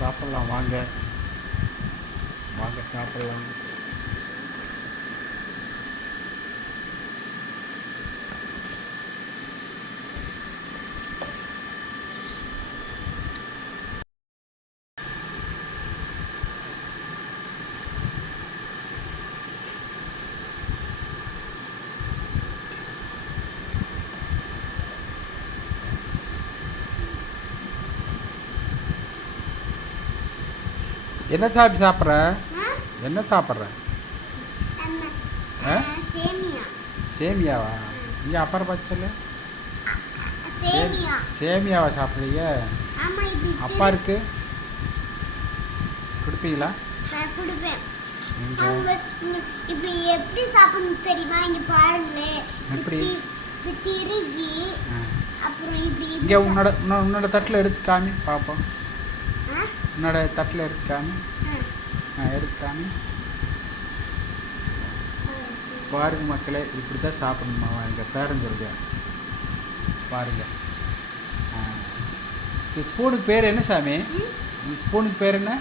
சாப்பிட்லாம். வாங்க. வாங்க சாப்பிட்லாம். என்ன சாப்பி சாப்பிட்ற? என்ன சாப்பிட்ற? சேமியாவா? இங்கே அப்புறம் சேமியா. சேமியாவா சாப்பிட்றீங்க? அப்பா இருக்கு. கொடுப்பீங்களா? எப்படி சாப்பிடணும் தெரியுமா? இங்க பாருங்களேன் எப்படி? திருகி. அப்புறம் இப்படி இங்கே உன்னோட உன்னோட- தட்டில் எடுத்து காமி பார்ப்போம்? உன்னோட தட்டில் எடுத்து காமி ஆ. ஆ எடுத்து காமி பாருங்க மக்களே இப்படி தான் சாப்பிடணுமா? எங்கள் பேரன் சொல்லுங்க பாருங்க. இந்த ஸ்பூனுக்கு பேர் என்ன சாமி? இந்த ஸ்பூனுக்கு பேர் என்ன?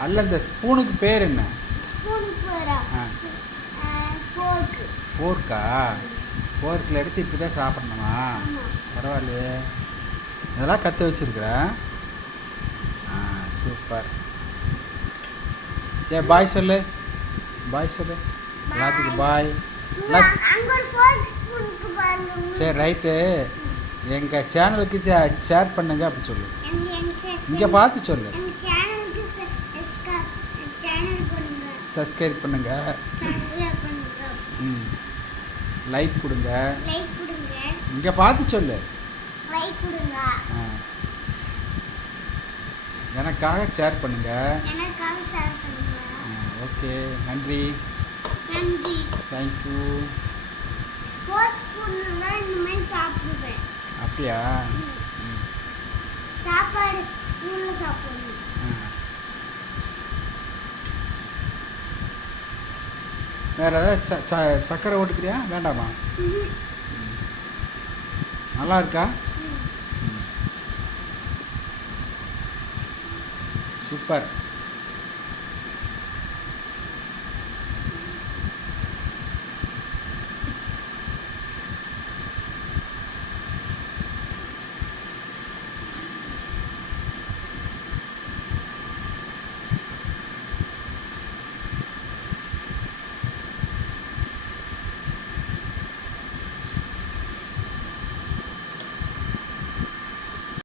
அல்ல இந்த ஸ்பூனுக்கு பேர் என்ன? ஸ்பூன் போரா? ஆ. ஃபோர்க்கு ஃபோர்க்கா ஃபோர்க்கில் எடுத்து இப்படி தான் சாப்பிடணுமா பரவாயில்லையே. இதெல்லாம் கற்று வச்சுருக்குற ஆ சூப்பர். ஏ பாய் சொல்லு. பாய் சொல்லு. எல்லாத்துக்கும் பாய். சரி ரைட்டு எங்கள் சேனலுக்கு ஷேர் பண்ணுங்க அப்படி சொல்லு. இங்கே பார்த்து சொல்லு. சப்ஸ்கிரைப் பண்ணுங்க. ம். லைக் கொடுங்க. இங்கே பார்த்து சொல்லு. எனக்காக ஷேர் பண்ணுங்க. எனக்காக ஷேர் பண்ணுங்க. ஓகே நன்றி. நன்றி. தேங்க்யூ ஃபோர் ஸ்பூன்ல இந்த மாதிரி சாப்பிடுவேன். அப்படியா. சாப்பாடு ஸ்பூன்ல சாப்பிடணும் ஆ. வேற ஏதாவது ச- ச- சர்க்கரை ஓட்டுக்கிறியா வேண்டாமா. நல்லா இருக்கா? ம். சூப்பர்